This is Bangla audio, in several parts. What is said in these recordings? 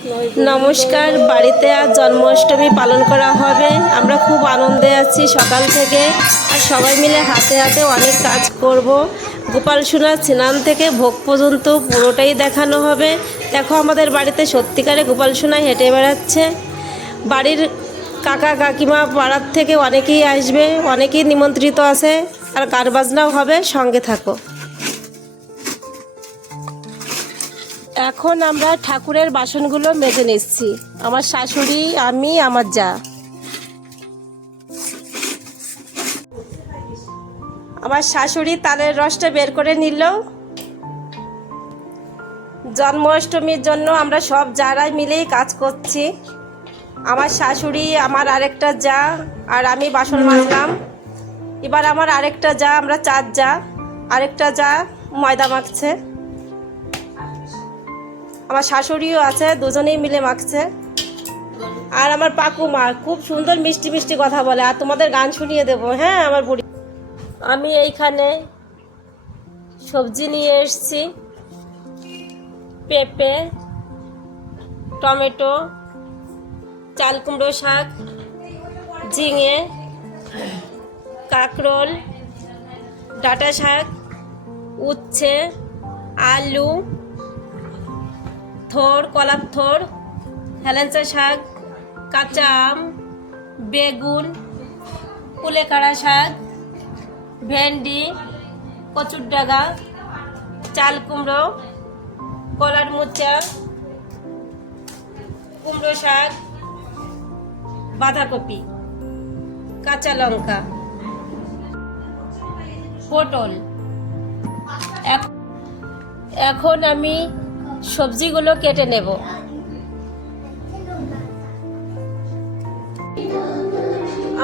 নমস্কার। বাড়িতে আজ জন্মাষ্টমী পালন করা হবে। আমরা খুব আনন্দে আছি সকাল থেকে, আর সবাই মিলে হাতে হাতে অনেক কাজ করব। গোপাল সোনার স্নান থেকে ভোগ পর্যন্ত পুরোটাই দেখানো হবে। দেখো আমাদের বাড়িতে সত্যিকারে গোপাল সোনা হেঁটে বেড়াচ্ছে। বাড়ির কাকা কাকিমা পাড়ার থেকে অনেকেই আসবে, অনেকেই নিমন্ত্রিত আছে, আর গান বাজনাও হবে। সঙ্গে থাকো। এখন আমরা ঠাকুরের বাসনগুলো মেজে নিচ্ছি, আমার শাশুড়ি, আমি, আমার যা। আমার শাশুড়ি তালের রসটা বের করে নিল। জন্মাষ্টমীর জন্য আমরা সব যারাই মিলেই কাজ করছি। আমার শাশুড়ি, আমার আরেকটা যা, আর আমি বাসন মাজলাম। এবার আমার আরেকটা যা, আমরা চার যা, আরেকটা যা ময়দা মাখছে। আমার শাশুড়িও আছে, দুজনেই মিলে মাখছে। আর আমার পাকুমা খুব সুন্দর মিষ্টি মিষ্টি কথা বলে, আর তোমাদের গান শুনিয়ে দেবো। হ্যাঁ, আমার বুড়ি। আমি এইখানে সবজি নিয়ে এসেছি, পেঁপে, টমেটো, চাল কুমড়ো শাক, ঝিঙে, কাঁকরোল, ডাঁটা শাক, উচ্ছে, আলু, থোড়, কলার থোড়, হেলেঞ্চা শাক, কাঁচা আম, বেগুন, কুলেখাড়া শাক, ভেন্ডি, কচুর ডাগা, চাল কুমড়ো, কলার মোচা, কুমড়ো শাক, বাঁধাকপি, কাঁচা লঙ্কা, পটল। এখন আমি সবজিগুলো কেটে নেব।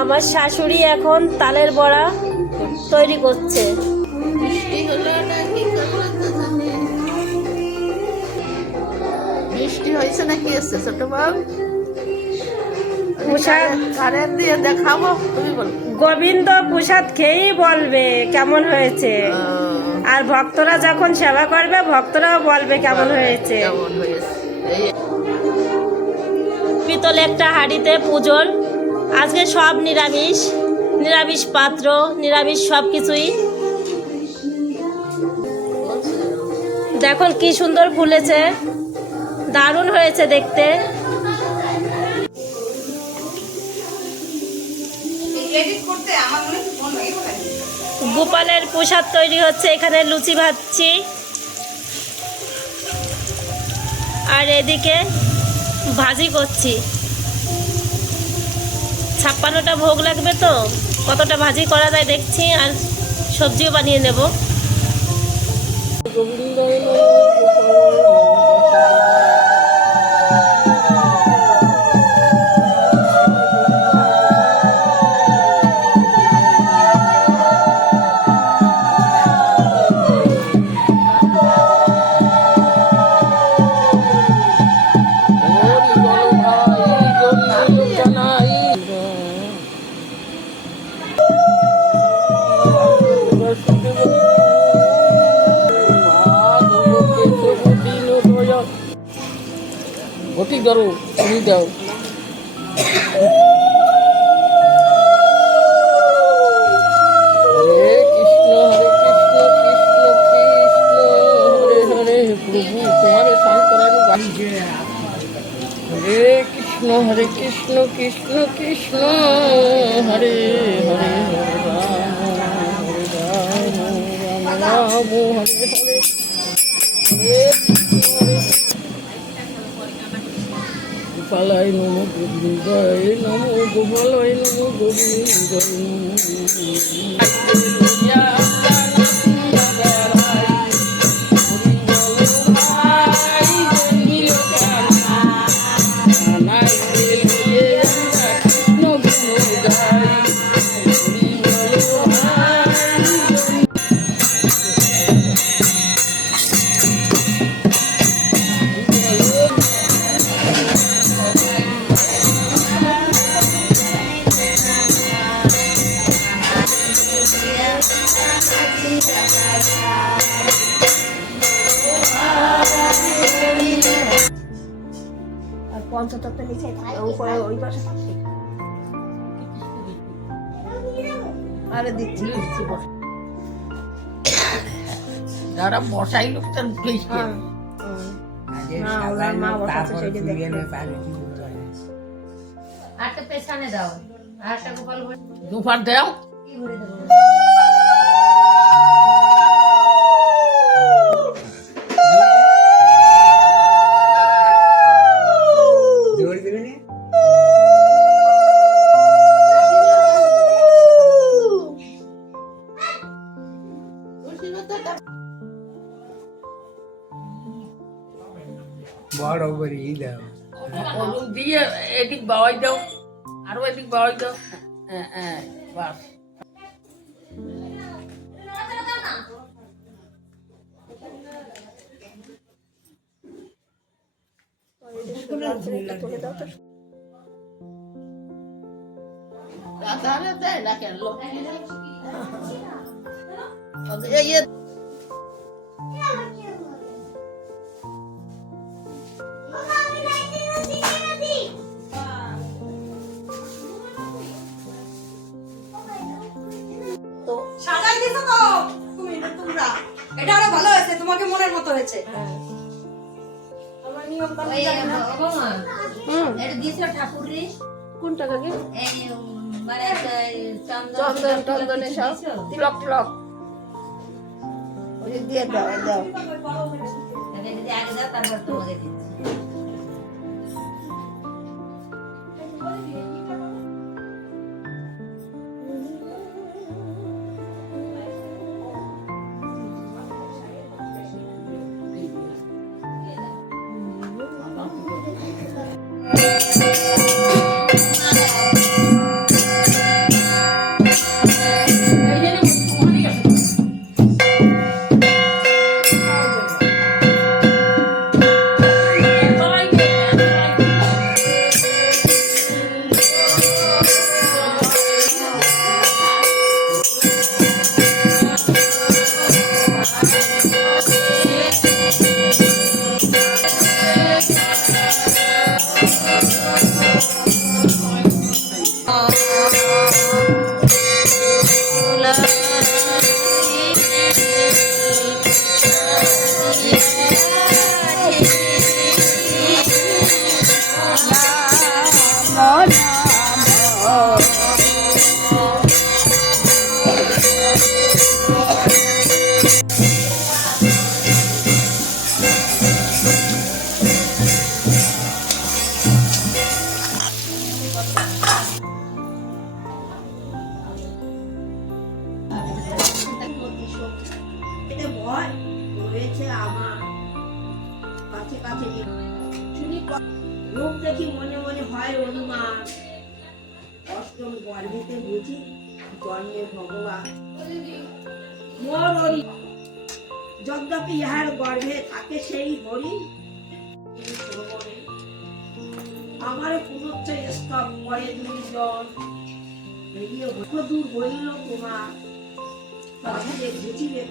আমার শাশুড়ি এখন তালের বড়া তৈরি করছে। মিষ্টি হয়েছে নাকি এসছে ছোট বাবু? প্রসাদ কারেন্ট দিয়ে দেখাবো, তুমি বলো। গোবিন্দ প্রসাদ খেয়েই বলবে কেমন হয়েছে, আর ভক্তরা যখন সেবা করবে ভক্তরাও বলবে কেমন হয়েছে। কেমন হয়েছে? পিতলে একটা হাঁড়িতে পুজোর, আজকে সব নিরামিষ, নিরামিষ পাত্র, নিরামিষ সব কিছুই। দেখুন কি সুন্দর ফুলেছে, দারুণ হয়েছে দেখতে। গোপালের প্রসাদ তৈরি হচ্ছে, এখানে লুচি ভাজছি, আর এদিকে ভাজি করছি। 56টা ভোগ লাগবে, তো কতটা ভাজি করা যায় দেখছি, আর সবজিও বানিয়ে নেব। ঘটি ধরো, তুমি দাও। হরে কৃষ্ণ কৃষ্ণ কৃষ্ণ হরে হরে, প্রভু তোমার স্নান করানো বাকি। হরে কৃষ্ণ কৃষ্ণ কৃষ্ণ হরে হরে, হরে রাম রাম রাম হরে হরে। গোপালায় নমো গোবিন্দায় নমো, গোপালায় নমো গোবিন্দায় আর পঞ্চতত্ত্ব নিচে উপরে ওই পাশে থাকছে। আরে দিচ্ছি দিচ্ছি বসে। যারা বসাই লোক তার টেস্টি না ওনার মা বসাচ্ছে সেটা দেখতে। আটটা পেছনে দাও, আটটা গোপাল ভরে দুপার দাও। কি ভরে দেবো? বড় করে দাও। হলুদ দিয়ে এদিক বাওয়াই দাও, আরো এদিক বাওয়াই দাও। হ্যাঁ হ্যাঁ বাস। তুলে দাও তো। তাহলে দেয় না কেন লোক? সাজাই দিছো তো তোমরা, এটা আরো ভালো হয়েছে, তোমাকে মনের মতো হয়েছে। ওই বাবা এটা দিয়েছিল ঠাকুরে কোনটা কাকে? এই মানে চন্দন টন্দনে সব তিলক টিলক ওই দিয়ে দাও দাও। আগে দাও, তারপর তোমাদের দিচ্ছি। রূপ দেখি মনে মনে হয় অনুমান, অষ্টম গর্ভেতে বুঝি জন্মে ভগবান। মোর হরি যদ্যপি ইহার গর্ভে থাকে সেই হরি, আমার পুনশ্চ স্তব করে দুইজন, বেরিয়ে দূর হইল তোমার, বুঝিবে।